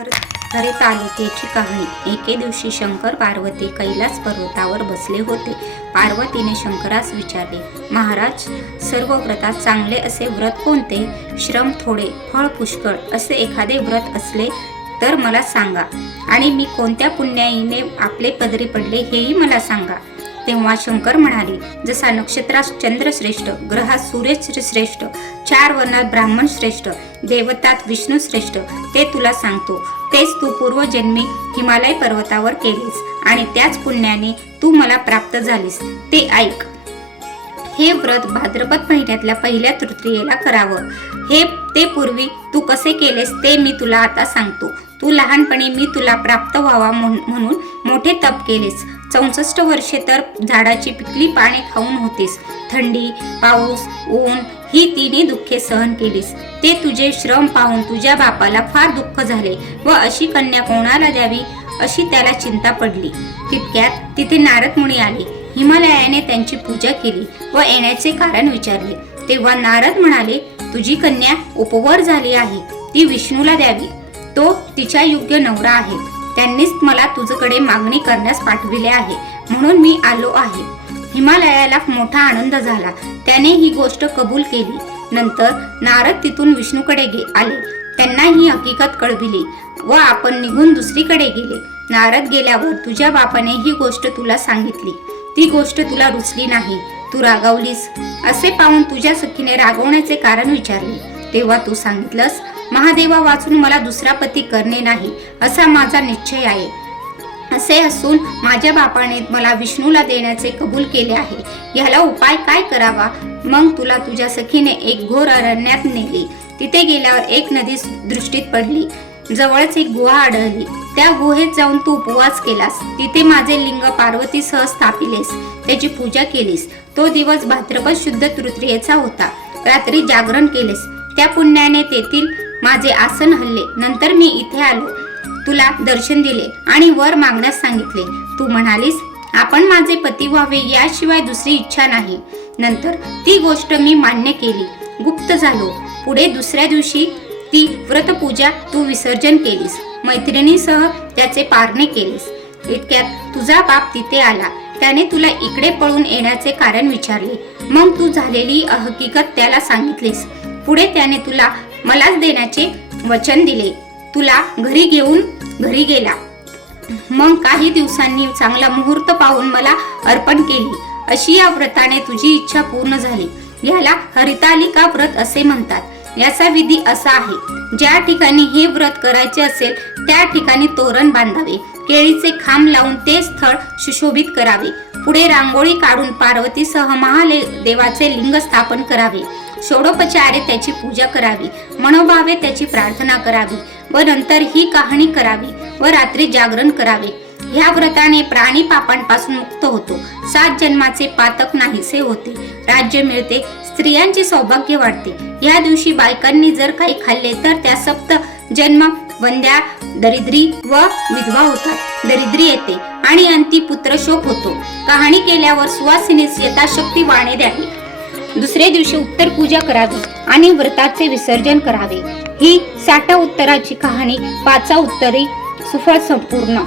हरितालिकेची कहाणी। एके दिवशी शंकर पार्वती कैलास पर्वतावर बसले होते। पार्वतीने शंकरास विचारले, महाराज, सर्व व्रतात चांगले असे व्रत कोणते? श्रम थोडे, फळ पुष्कळ असे एखादे व्रत असले तर मला सांगा, आणि मी कोणत्या पुण्याईने आपले पदरी पडले हेही मला सांगा. तेव्हा शंकर म्हणाले, जसा नक्षत्रात चंद्र श्रेष्ठ, ग्रहात सूर्य श्रेष्ठ, 4 वर्णात ब्राह्मण श्रेष्ठ, देवतात विष्णू श्रेष्ठ, ते तुला सांगतो. तेच तू पूर्वजन्मी हिमालय पर्वतावर केलेस आणि त्याच पुण्याने तू मला प्राप्त झालीस, ते ऐक. हे व्रत भाद्रपद महिन्यातल्या पहिल्या तृतीयेला करावं. ते पूर्वी तू कसे केलेस ते मी तुला आता सांगतो. तू लहानपणी मी तुला प्राप्त व्हावा म्हणून मोठे तप केलेस. 64 वर्षे तर झाडाची पिकली पाने खाऊन होतीस. थंडी, पाऊस, ऊन ही तिन्ही दुःखे सहन केलीस. ते तुझे श्रम पाहून तुझ्या बापाला फार दुःख झाले व अशी कन्या कोणाला द्यावी अशी त्याला चिंता पडली. तितक्यात तिथे नारद मुनी आले. हिमालयाने त्यांची पूजा केली व येण्याचे कारण विचारले. तेव्हा नारद म्हणाले, तुझी कन्या उपवर झाली आहे, ती विष्णूला द्यावी. तो तिच्या योग्य नवरा आहे. त्यांनीच मला तुझ्याकडे मागणी करण्यास पाठविले आहे, म्हणून मी आलो आहे. हिमालयाला मोठा आनंद झाला. त्याने ही गोष्ट कबूल केली. नंतर नारद तिथून विष्णूकडे आले. त्यांना ही हकीकत कळविली व आपण निघून दुसरीकडे गेले. नारद गेल्यावर तुझ्या बापाने ही गोष्ट तुला सांगितली. ती गोष्ट तुला रुचली नाही, तू रागावलीस. असे पाहून तुझ्या सखीने रागवण्याचे कारण विचारले. तेव्हा तू सांगितलंस, महादेवा वाचून मला दुसरा पती करणे नाही असा माझा निश्चय आहे. असे असून माझ्या बापाने मला विष्णूला देण्याचे कबूल केले आहे. याला उपाय काय करावा? मग तुला तुझ्या सखीने एक घोर अरण्यात नेले. तिथे गेल्यावर एक नदी दृष्टीत पडली. जवळच एक गुहा आढळली. त्या गुहेत जाऊन तू उपवास केलास. तिथे माझे लिंग पार्वतीसह स्थापिलेस. त्याची पूजा केलीस. तो दिवस भाद्रपद शुद्ध तृतीयेचा होता. रात्री जागरण केलेस. त्या पुण्याने तेथील माझे आसन हल्ले. नंतर मी इथे आलो, तुला दर्शन दिले आणि वर मागण्यास सांगितले. तू म्हणालीस, आपण माझे पती व्हावे याशिवाय दुसरी इच्छा नाही. नंतर ती गोष्ट मी मान्य केली. गुप्त झालो. पुढे दुसऱ्या दिवशी ती व्रतपूजा तू विसर्जन केलीस. मैत्रिणीसह त्याचे पारणे केलीस. इतक्यात तुझा बाप तिथे आला. त्याने तुला इकडे पळून येण्याचे कारण विचारले. मग तू झालेली हकीकत त्याला सांगितलीस. पुढे त्याने तुला मलाच देण्याचे वचन दिले. तुला घरी घेऊन घरी गेला. मग काही दिवसांनी चांगला मुहूर्त पाहून मला अर्पण केली. अशी या व्रताने तुझी इच्छा पूर्ण झाली. याला हरितालिका व्रत असे म्हणतात. याचा विधी असा आहे, ज्या ठिकाणी हे व्रत करायचे असेल त्या ठिकाणी तोरण बांधावे. केळीचे खांब लावून ते स्थळ सुशोभित करावे. पुढे रांगोळी काढून पार्वतीसह महादेवाचे लिंग स्थापन करावे. षोडोपचारे त्याची पूजा करावी. मनोभावे त्याची प्रार्थना करावी व नंतर ही कहाणी करावी व रात्री जागरण करावे. ह्या व्रताने प्राणी पापांपासून मुक्त होतो. 7 जन्माचे पातक नाहीसे होते. राज्य मिळते. स्त्रियांचे सौभाग्य वाढते. या दिवशी बायकांनी जर काही खाल्ले तर त्या 7 जन्म वंद्या, दरिद्री व विधवा होतात. दरिद्री येते आणि अंती पुत्रशोक होतो. कहाणी केल्यावर सुवासिनीस यथाशक्ती वाणे द्यावी. दुसऱ्या दिवशी उत्तर पूजा करावी आणि व्रताचे विसर्जन करावे. ही 60 उत्तराची कहाणी 5 उत्तरी सुफळ संपूर्ण.